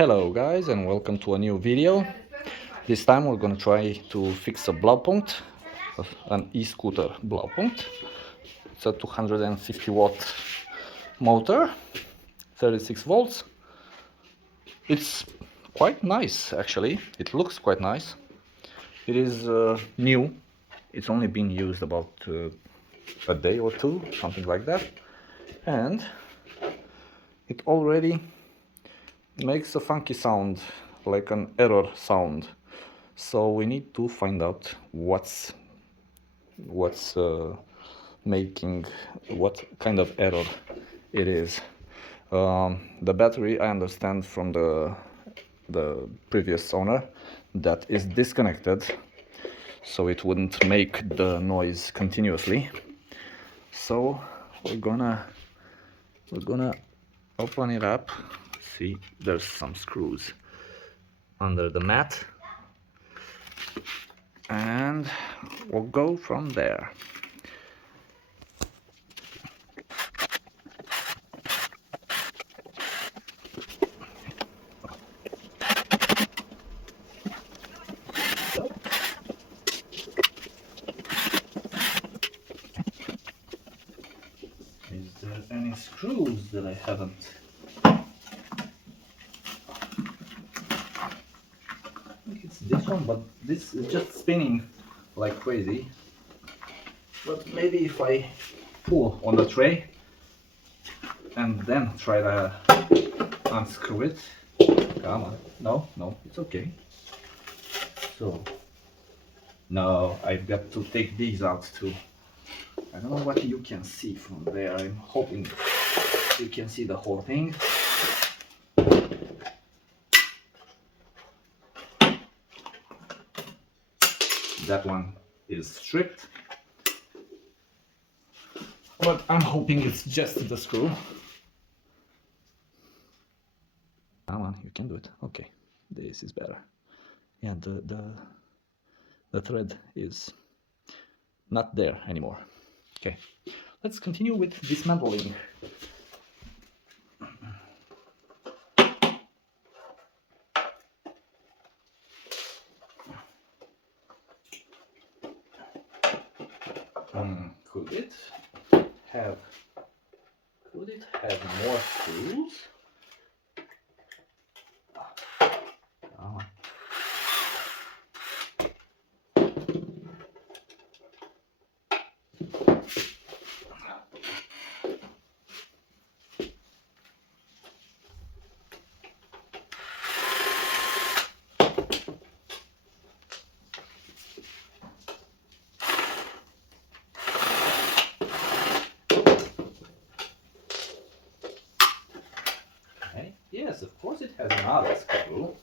Hello guys and welcome to a new video. This time we're gonna try to fix a Blaupunkt, an e-scooter Blaupunkt. It's a 250 watt motor, 36 volts. It's quite nice actually, it looks quite nice. It is new, it's only been used about a day or two, something like that. And it already makes a funky sound, like an error sound. So we need to find out what's making what kind of error it is. The battery, I understand from the previous owner, that is disconnected, so it wouldn't make the noise continuously. So we're gonna open it up. See, there's some screws under the mat, and we'll go from there. Is there any screws that I haven't? It's this one, but this is just spinning like crazy. But maybe if I pull on the tray and then try to unscrew it. Come on. No, it's okay. So, no, I've got to take these out too. I don't know what you can see from there. I'm hoping you can see the whole thing. That one is stripped, but I'm hoping it's just the screw. Come on, you can do it. Okay, this is better. Yeah, the thread is not there anymore. Okay, let's continue with dismantling. Could it have more screws? Oh. Okay. Yes, of course it has another screw.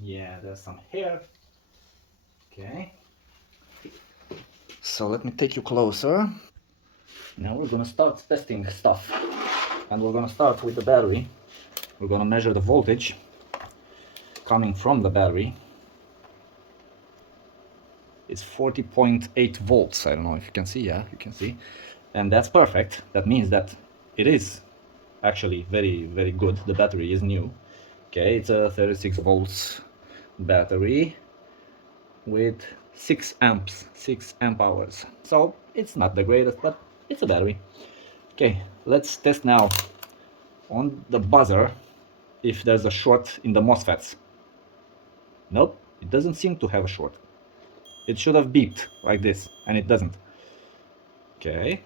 Yeah, there's some hair. Okay. So let me take you closer. Now we're gonna start testing stuff. And we're gonna start with the battery. We're gonna measure the voltage coming from the battery. It's 40.8 volts. I don't know if you can see. Yeah, you can see. And that's perfect. That means that it is actually very good. The battery is new. Okay, it's a 36 volts battery with 6 amp hours. So it's not the greatest, but it's a battery. Okay, let's test now on the buzzer if there's a short in the MOSFETs. Nope, it doesn't seem to have a short. It should have beeped like this, and it doesn't. Okay.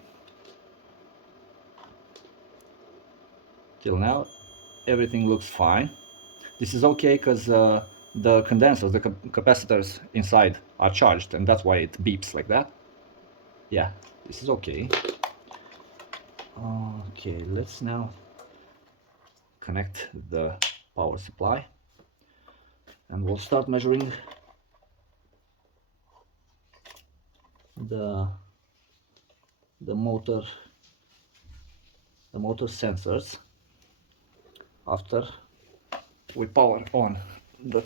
Till now, everything looks fine. This is okay because the condensers, the capacitors inside are charged, and that's why it beeps like that. Yeah, this is okay. Okay, let's now connect the power supply, and we'll start measuring the motor sensors after we power on the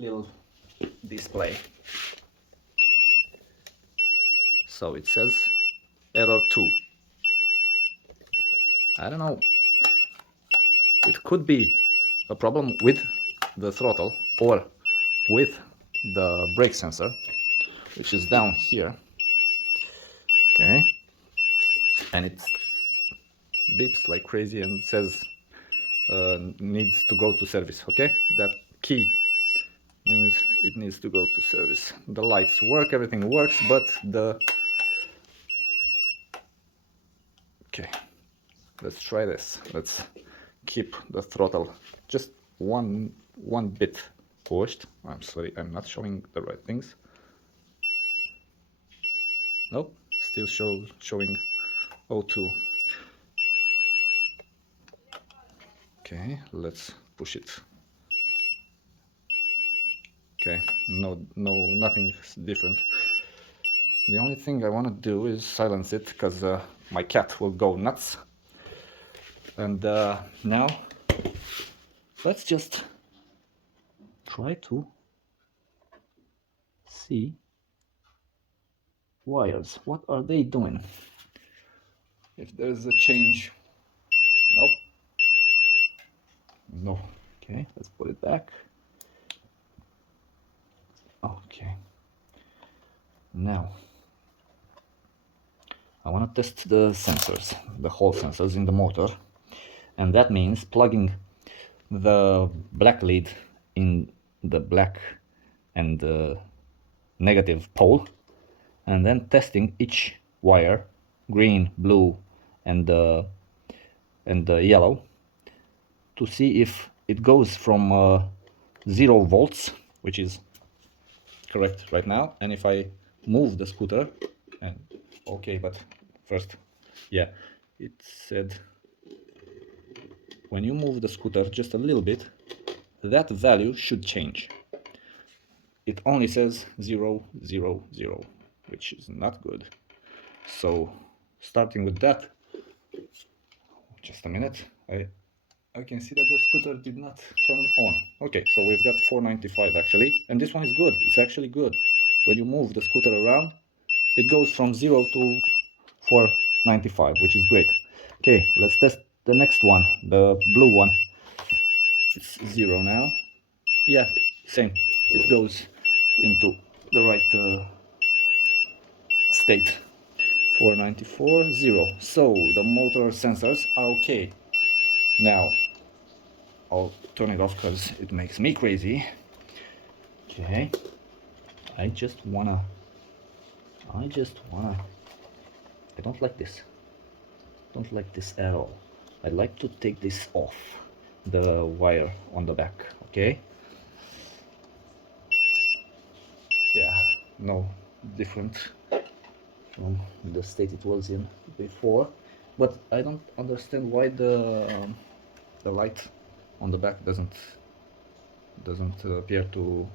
little display. So it says error 2. I don't know. It could be a problem with the throttle or with the brake sensor, which is down here. Okay. And it beeps like crazy and says needs to go to service. Okay, that key means it needs to go to service. The lights work, everything works, but the okay, let's try this. Let's keep the throttle just one bit pushed. I'm sorry, I'm not showing the right things. Nope, still showing O2. Okay, let's push it. Okay, nothing different. The only thing I want to do is silence it, because my cat will go nuts. And now let's just try to see wires. What are they doing? If there's a change. Nope. No. Okay, let's put it back. Okay. Now I want to test the sensors, the Hall sensors in the motor, and that means plugging the black lead in the black and negative pole, and then testing each wire, green, blue, and yellow, to see if it goes from 0 volts, which is correct right now, and if I move the scooter, and okay, but first, yeah, it said when you move the scooter just a little bit, that value should change. It only says 0, 0, 0, which is not good. So starting with that, just a minute, I can see that the scooter did not turn on. Okay, so we've got 495 actually, and this one is good. It's actually good. When you move the scooter around, it goes from 0 to 495, which is great. Okay, let's test the next one, the blue one. It's 0 now. Yeah, same. It goes into the right state. 494, 0. So the motor sensors are okay. Now I'll turn it off because it makes me crazy. Okay, I don't like this. Don't like this at all. I'd like to take this off, the wire on the back. Okay. Yeah, no different from the state it was in before, but I don't understand why the light on the back doesn't appear to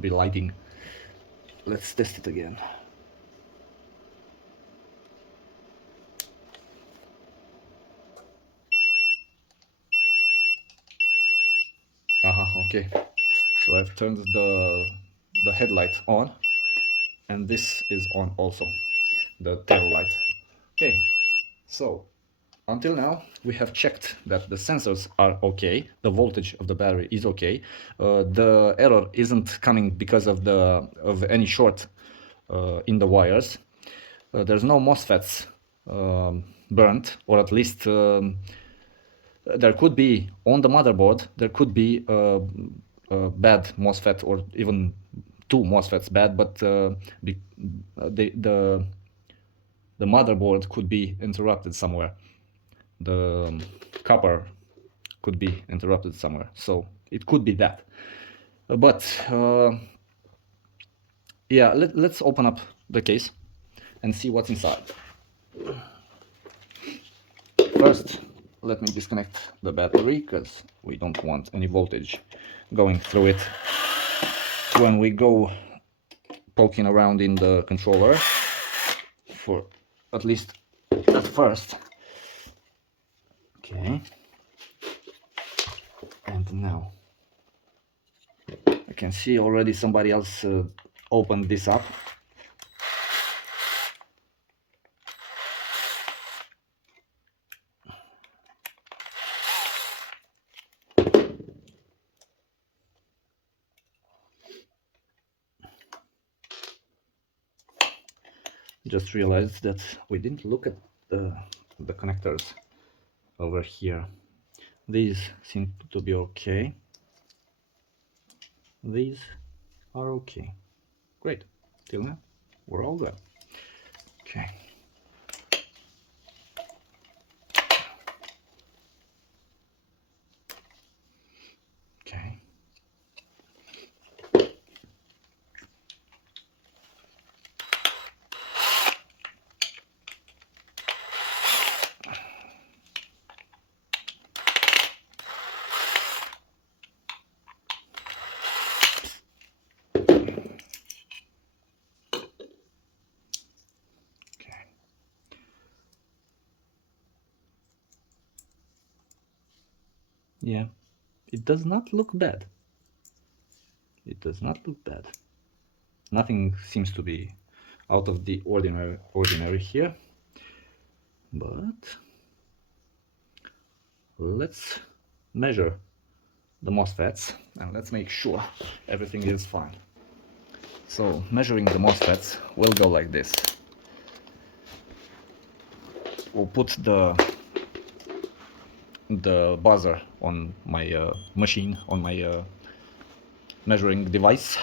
be lighting. Let's test it again. Okay, so I've turned the headlight on, and this is on also, the tail light. Okay, so until now we have checked that the sensors are okay, the voltage of the battery is okay, the error isn't coming because of any short in the wires. There's no MOSFETs burnt, or at least there could be on the motherboard, there could be a bad MOSFET, or even 2 MOSFETs bad, but the motherboard could be interrupted somewhere. The copper could be interrupted somewhere, so it could be that. But yeah, let's open up the case and see what's inside. First, let me disconnect the battery, because we don't want any voltage going through it when we go poking around in the controller, for at least at first. Okay, and now can see already somebody else opened this up. Just realized that we didn't look at the connectors over here. These seem to be okay. These are okay. Great. Till now, we're all good. Okay. Okay. Yeah, it does not look bad. It does not look bad. Nothing seems to be out of the ordinary here. But let's measure the MOSFETs and let's make sure everything is fine. So measuring the MOSFETs will go like this. We'll put the buzzer on my machine, on my measuring device.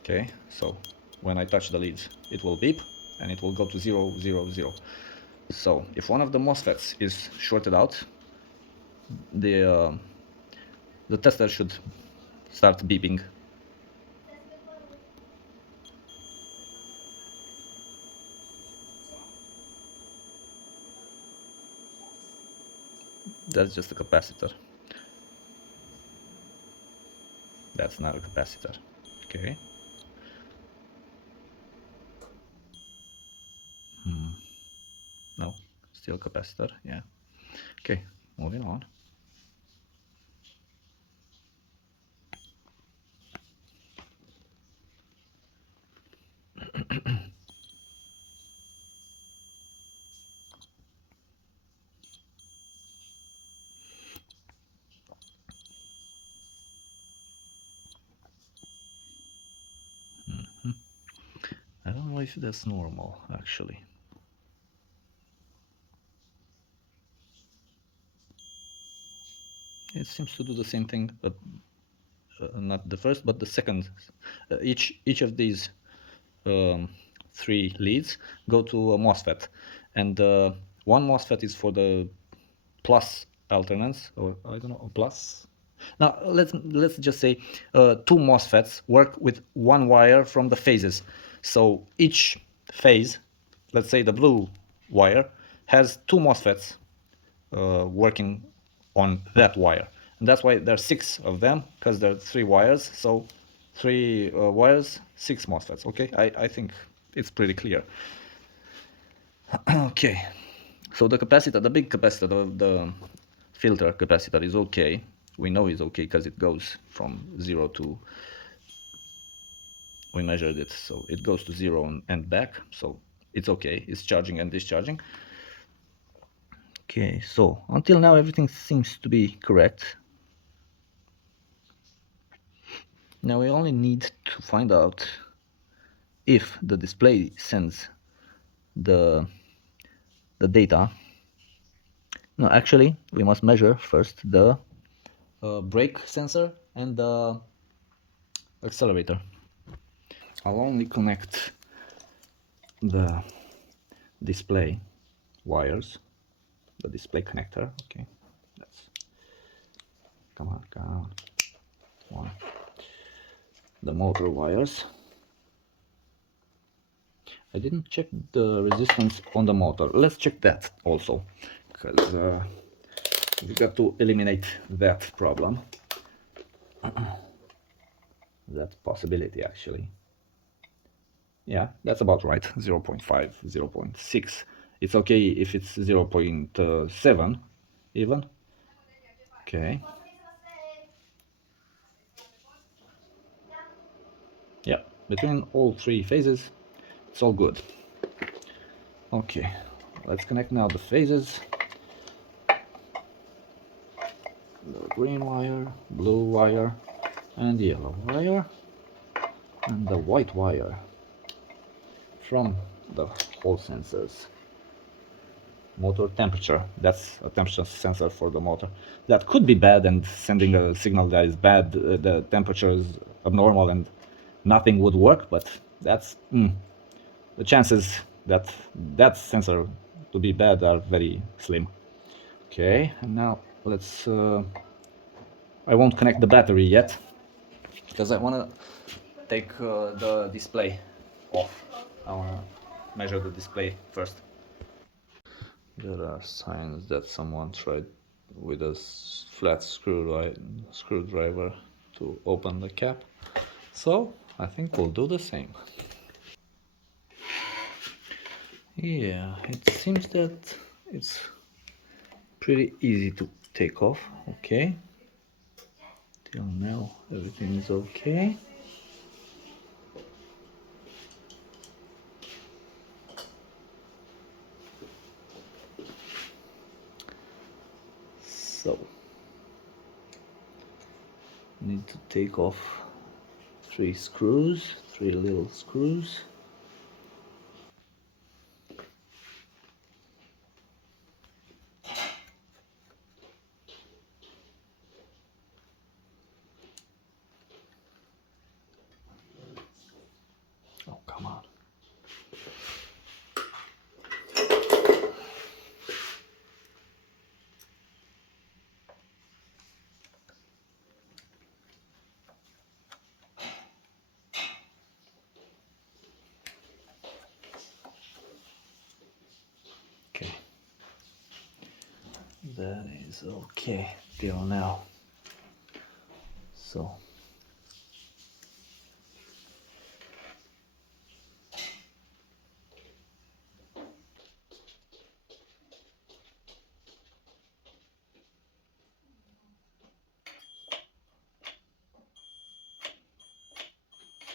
Okay, so when I touch the leads, it will beep and it will go to 0, 0, 0. So if one of the MOSFETs is shorted out, the tester should start beeping. That's just a capacitor. That's not a capacitor. Okay. No, still capacitor. Yeah. Okay, moving on. I don't know if that's normal, actually. It seems to do the same thing, but not the first, but the second. Each of these 3 leads go to a MOSFET, and one MOSFET is for the plus alternance, or I don't know, plus. Now let's just say 2 MOSFETs work with 1 wire from the phases. So each phase, let's say the blue wire, has 2 MOSFETs working on that wire, and that's why there are 6 of them, because there are 3 wires. So 3 wires, 6 MOSFETs. Okay, I think it's pretty clear. Okay, so the capacitor, the big capacitor, the filter capacitor is okay. We know it's okay because it goes from 0 to, we measured it, so it goes to 0 and back, so it's okay. It's charging and discharging. Okay, so until now everything seems to be correct. Now we only need to find out if the display sends the data. No, actually we must measure first the brake sensor and the accelerator. I'll only connect the display wires, the display connector. Okay, that's, come on, one, the motor wires. I didn't check the resistance on the motor. Let's check that also, because we got to eliminate that problem, that possibility actually. Yeah, that's about right. 0.5, 0.6. It's okay if it's 0.7 even. Okay. Yeah, between all three phases, it's all good. Okay, let's connect now the phases. The green wire, blue wire, and yellow wire, and the white wire from the Hall sensors. Motor temperature, that's a temperature sensor for the motor. That could be bad and sending a signal that is bad, the temperature is abnormal and nothing would work, but that's the chances that that sensor to be bad are very slim. Okay, and now let's I won't connect the battery yet because I want to take the display off. I want to measure the display first. There are signs that someone tried with a flat screwdriver to open the cap, so I think we'll do the same. Yeah, it seems that it's pretty easy to take off. Okay, till now everything is okay. So need to take off three little screws. Oh, come on. Okay, that is okay till now. So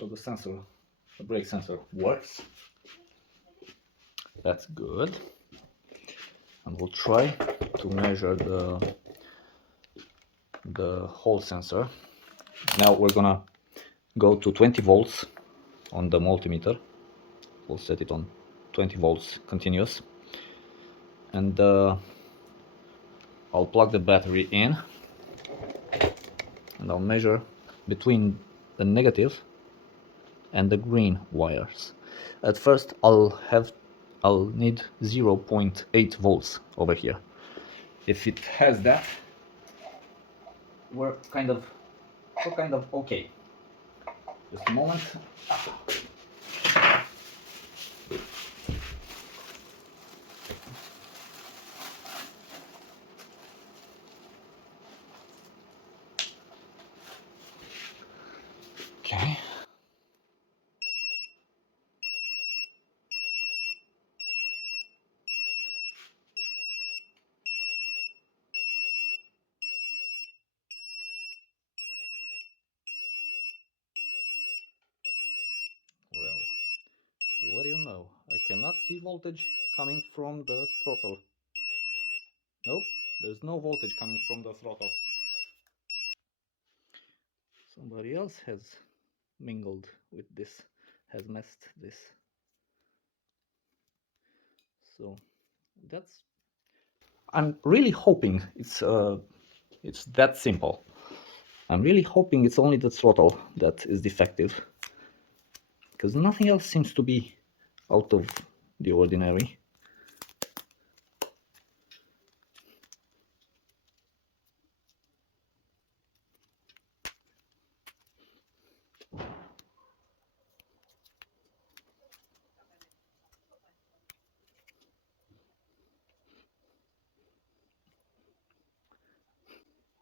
the sensor, the brake sensor works. That's good. And we'll try to measure the Hall sensor. Now we're gonna go to 20 volts on the multimeter. We'll set it on 20 volts continuous, and I'll plug the battery in and I'll measure between the negative and the green wires. At first I'll need 0.8 volts over here. If it has that, we're kind of okay. Just a moment. Okay. Well, what do you know? I cannot see voltage coming from the throttle. Nope, there's no voltage coming from the throttle. Somebody else has mingled with this, has messed this. So that's. I'm really hoping it's that simple. I'm really hoping it's only the throttle that is defective, because nothing else seems to be out of the ordinary.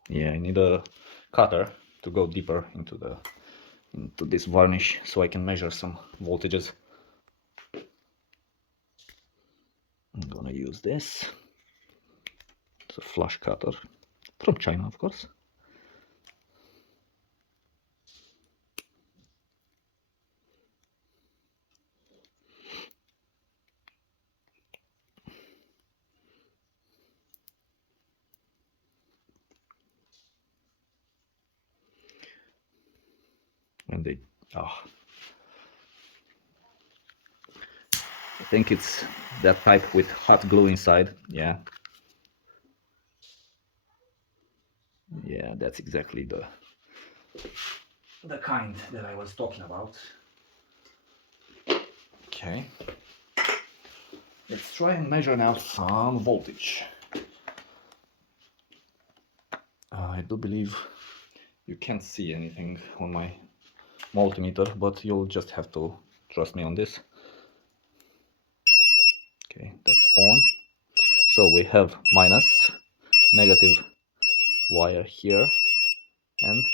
Yeah, I need a cutter to go deeper into this varnish so I can measure some voltages. I'm gonna use this. It's a flush cutter from China, of course. when they I think it's that type with hot glue inside. Yeah, that's exactly the kind that I was talking about. Okay, let's try and measure now some voltage. I do believe you can't see anything on my multimeter, but you'll just have to trust me on this. Okay, that's on. So we have minus, negative wire here, and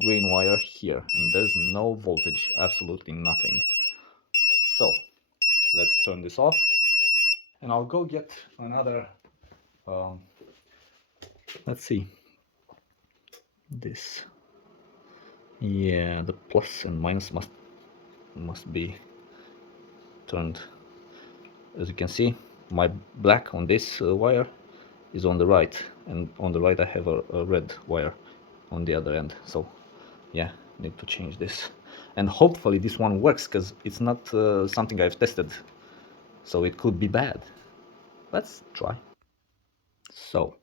green wire here, and there's no voltage, absolutely nothing. So let's turn this off, and I'll go get another let's see this. Yeah, the plus and minus must be turned. As you can see, my black on this wire is on the right, and on the right I have a red wire on the other end. So yeah, need to change this, and hopefully this one works, because it's not something I've tested, so it could be bad. Let's try. So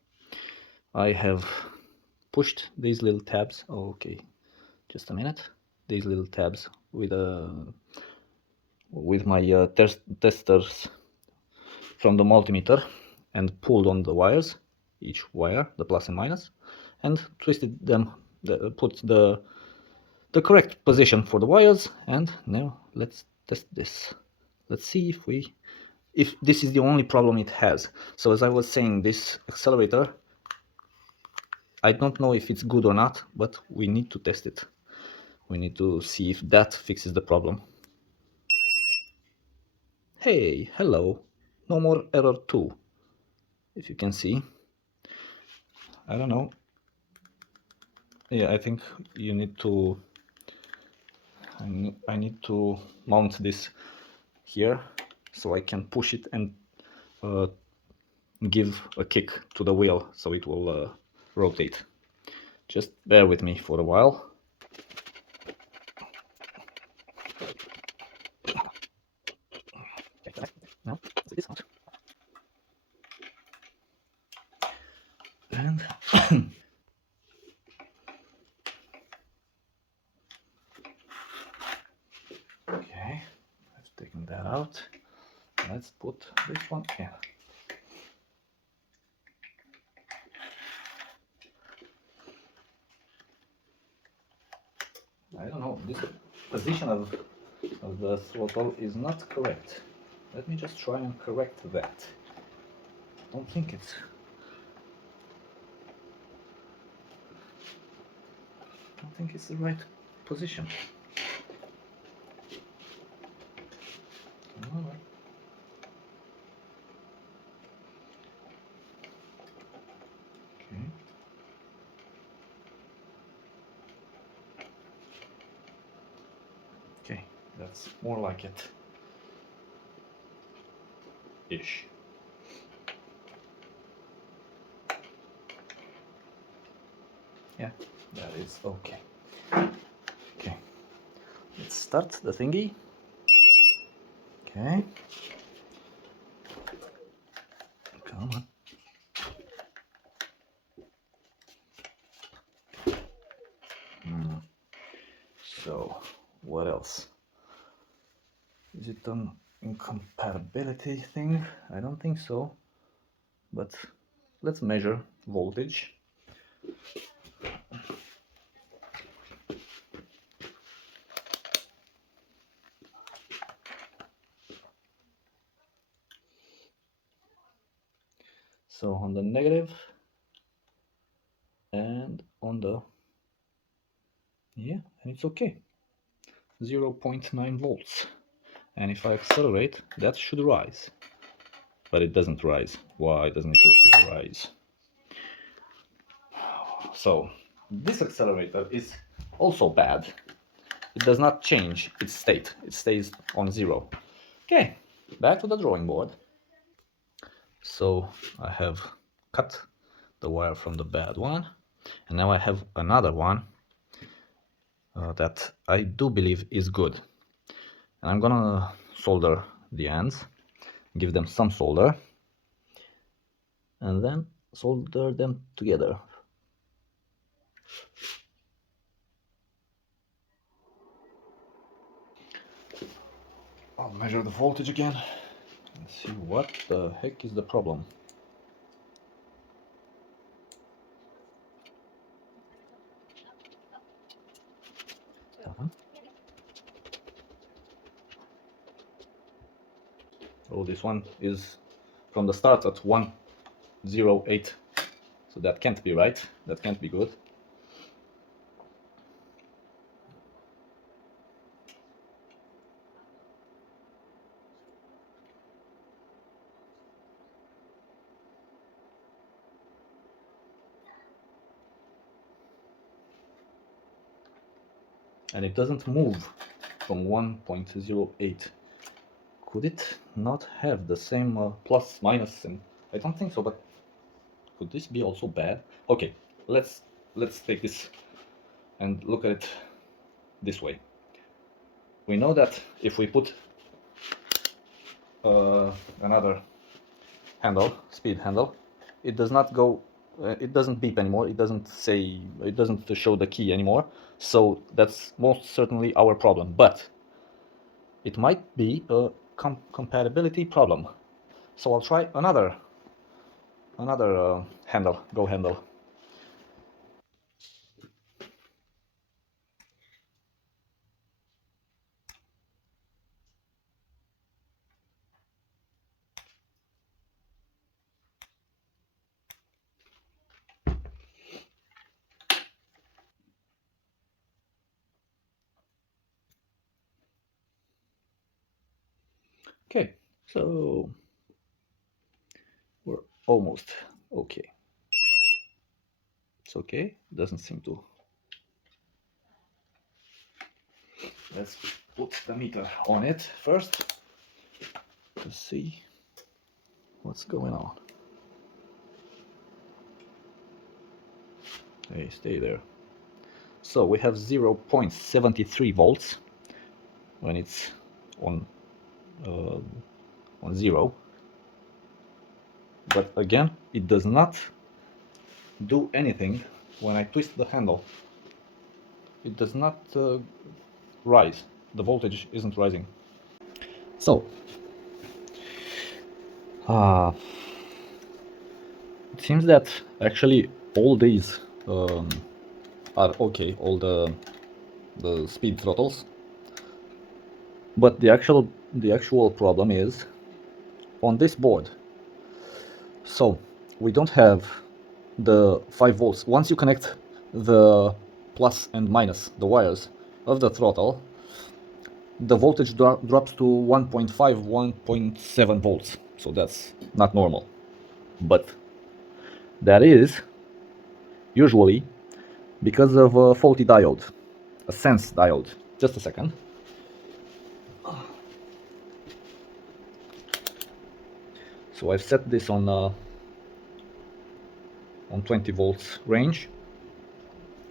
I have pushed these little tabs. Okay, just a minute. These little tabs with my testers from the multimeter, and pulled on the wires, each wire, the plus and minus, and twisted them, put the correct position for the wires. And now let's test this. Let's see if this is the only problem it has. So as I was saying, this accelerator, I don't know if it's good or not, but we need to test it. We need to see if that fixes the problem. Hey, hello, no more error 2. If you can see, I don't know. Yeah, I think you need to, I need to mount this here so I can push it and give a kick to the wheel so it will rotate. Just bear with me for a while. Now, this out. And okay, I've taken that out. Let's put this one in. I don't know, this position of the throttle is not correct. Let me just try and correct that. I don't think it's the right position. All right. Okay. Okay, that's more like it. Ish. Yeah, that is okay. Okay, let's start the thingy. Okay. Come on. So, what else? Is it an incompatibility thing? I don't think so. But let's measure voltage. So on the negative and on the, yeah, and it's okay. 0.9 volts. And if I accelerate, that should rise. But it doesn't rise. Why doesn't it rise? So this accelerator is also bad. It does not change its state. It stays on 0. Okay, back to the drawing board. So I have cut the wire from the bad one, and now I have another one that I do believe is good. And I'm gonna solder the ends, give them some solder, and then solder them together. I'll measure the voltage again and see what the heck is the problem. Oh, this one is from the start at 108, so that can't be right, that can't be good. And it doesn't move from 1.08. Could it not have the same plus minus? And I don't think so, but could this be also bad? Okay, let's take this and look at it this way. We know that if we put another handle, speed handle, it does not go, it doesn't beep anymore, it doesn't show the key anymore, so that's most certainly our problem. But it might be a compatibility problem, so I'll try another handle, go handle. Okay, so we're almost okay. It's okay, doesn't seem to. Let's put the meter on it first to see what's going on. Hey, stay there. So we have 0.73 volts when it's on 0, but again it does not do anything when I twist the handle. It does not rise. The voltage isn't rising. So it seems that actually all these are okay, all the speed throttles, but the actual problem is on this board. So we don't have the 5 volts. Once you connect the plus and minus, the wires of the throttle, the voltage drops to 1.5, 1.7 volts. So that's not normal. But that is usually because of a faulty diode, a sense diode. Just a second. So I've set this on 20 volts range.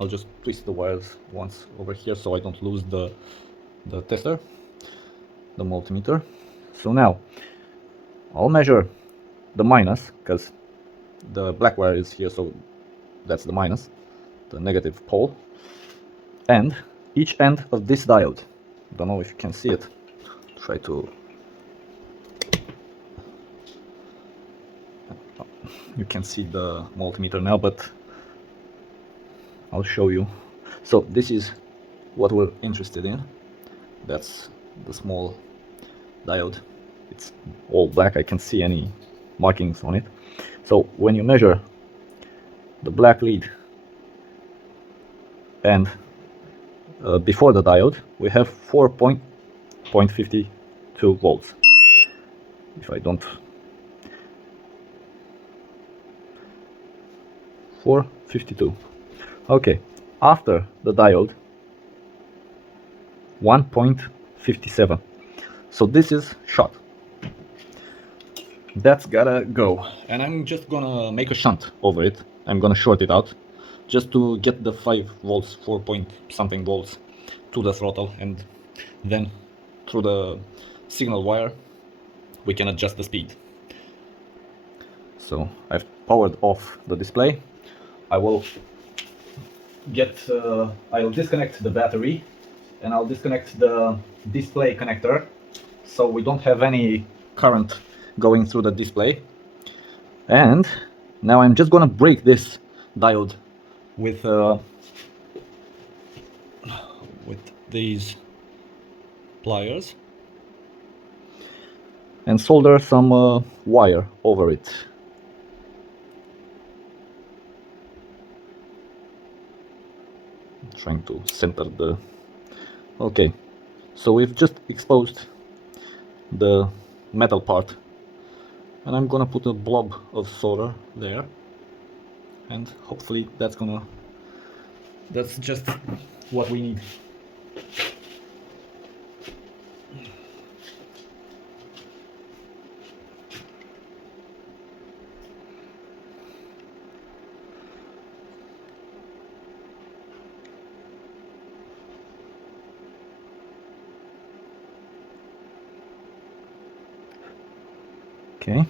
I'll just twist the wires once over here so I don't lose the tester, the multimeter. So now I'll measure the minus, because the black wire is here, so that's the minus, the negative pole, and each end of this diode. Don't know if you can see it. Try to. You can see the multimeter now, but I'll show you. So this is what we're interested in. That's the small diode. It's all black. I can't see any markings on it. So when you measure the black lead and before the diode, we have 4.52 volts. If I don't, 452. Okay, after the diode, 1.57. So this is short. That's gotta go, and I'm just gonna make a shunt over it. I'm gonna short it out just to get the 5 volts, 4 point something volts to the throttle, and then through the signal wire we can adjust the speed. So I've powered off the display. I'll disconnect the battery, and I'll disconnect the display connector so we don't have any current going through the display. And now I'm just gonna break this diode with these pliers and solder some wire over it. Trying to center the... Okay, so we've just exposed the metal part, and I'm gonna put a blob of solder there, and hopefully that's just what we need. Okay.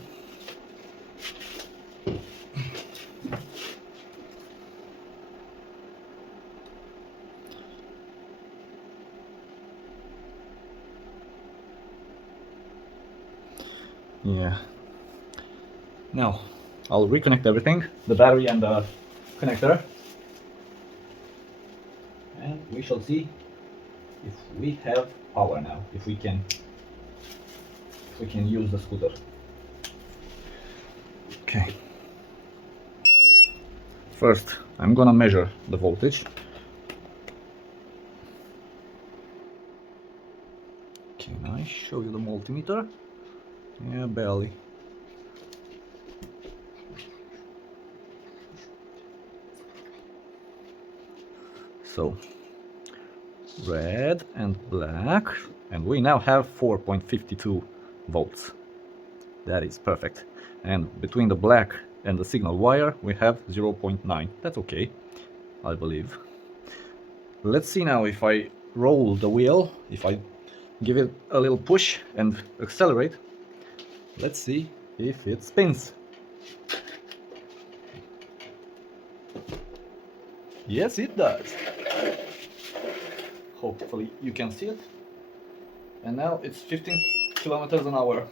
Yeah. Now I'll reconnect everything, the battery and the connector, and we shall see if we have power now, if we can use the scooter. Okay. First, I'm gonna measure the voltage. Can I show you the multimeter? Yeah, barely. So, red and black, and we now have 4.52 volts. That is perfect. And between the black and the signal wire we have 0.9. That's okay, I believe. Let's see now if I roll the wheel, if I give it a little push and accelerate. Let's see if it spins. Yes, it does. Hopefully you can see it. And now it's 15 kilometers an hour.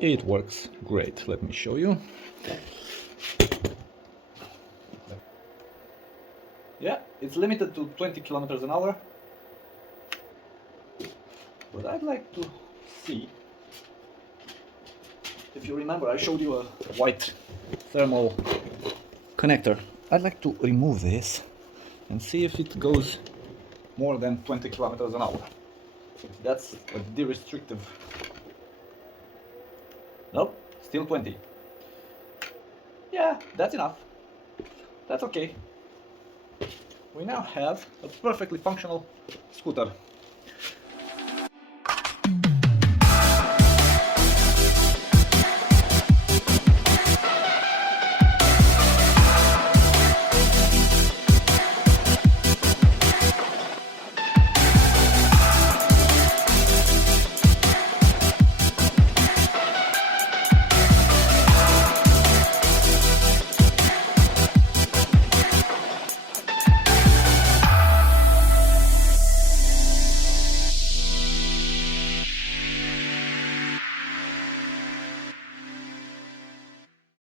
It works great. Let me show you. Yeah, it's limited to 20 kilometers an hour. But I'd like to see. If you remember, I showed you a white thermal connector. I'd like to remove this and see if it goes more than 20 kilometers an hour. That's a de-restrictive. Nope, still 20. Yeah, that's enough. That's okay. We now have a perfectly functional scooter.